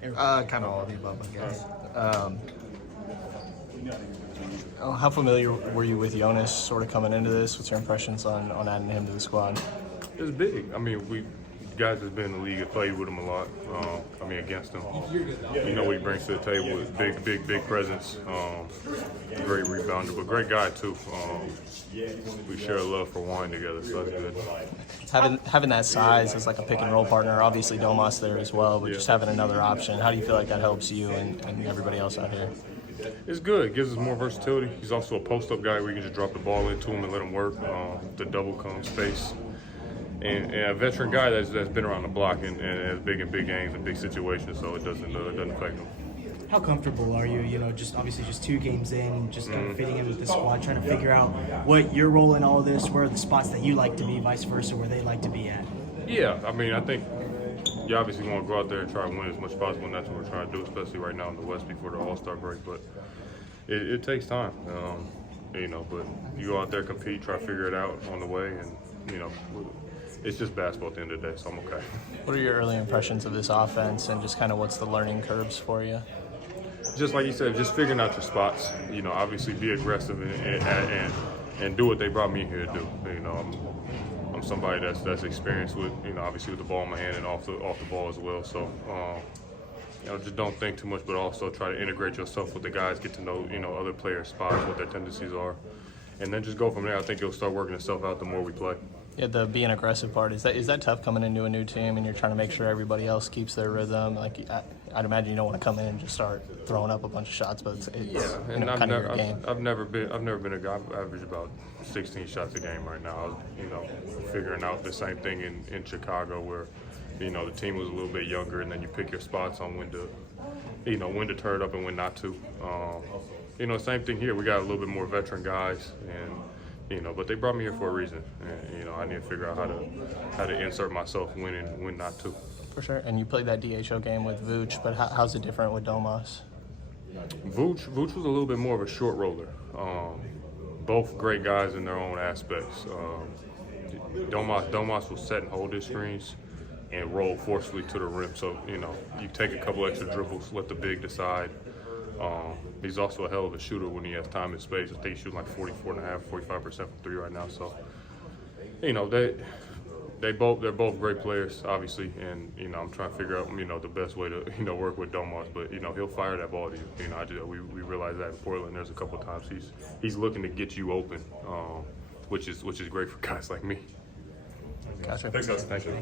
Kind of all of the above, I guess. How familiar were you with Jonas sort of coming into this? What's your impressions on adding him to the squad? It's big. I mean, we guys that's been in the league have played with him a lot. Against him. You know what he brings to the table is big presence. Great rebounder, but great guy too. We share a love for wine together, so that's good. Having that size as like a pick and roll partner, obviously Domas there as well, but just having another option, how do you feel like that helps you and everybody else out here? It's good. It gives us more versatility. He's also a post-up guy where you can just drop the ball into him and let him work. The double comes space. And a veteran guy that's been around the block and has big in big games and big situations, so it doesn't affect him. How comfortable are you? Just obviously just 2 games in, just kind of fitting in with the squad, trying to figure out what your role in all of this, where are the spots that you like to be, vice versa, where they like to be at. Yeah, I think you obviously want to go out there and try to win as much as possible, and that's what we're trying to do, especially right now in the West before the All-Star break. But it takes time, but you go out there, compete, try to figure it out on the way, and it's just basketball at the end of the day, so I'm okay. What are your early impressions of this offense and just kind of what's the learning curves for you? Just like you said, just figuring out your spots. Obviously be aggressive and do what they brought me here to do. I'm somebody that's experienced with, obviously with the ball in my hand and off the ball as well. So, just don't think too much, but also try to integrate yourself with the guys, get to know, other players' spots, what their tendencies are, and then just go from there. I think it'll start working itself out the more we play. Yeah, the being aggressive part, is that tough coming into a new team and you're trying to make sure everybody else keeps their rhythm? Like, I'd imagine you don't want to come in and just start throwing up a bunch of shots, but it's and kind of your game. I've never been a guy. I average about 16 shots a game right now. I was, figuring out the same thing in Chicago where, the team was a little bit younger, and then you pick your spots on when to turn it up and when not to. Same thing here. We got a little bit more veteran guys, and but they brought me here for a reason. And, I need to figure out how to insert myself when and when not to. For sure. And you played that DHO game with Vooch, but how's it different with Domas? Vooch was a little bit more of a short roller. Both great guys in their own aspects. Domas will set and hold his screens and roll forcefully to the rim. So, you take a couple extra dribbles, let the big decide. He's also a hell of a shooter when he has time and space. I think he's shooting like 44.5%, 45% from 3 right now. So, they're both great players, obviously, and I'm trying to figure out the best way to work with Domas. But he'll fire that ball to you. We realize that in Portland. There's a couple of times he's looking to get you open, which is great for guys like me. Gotcha. Thanks, guys. Thank you.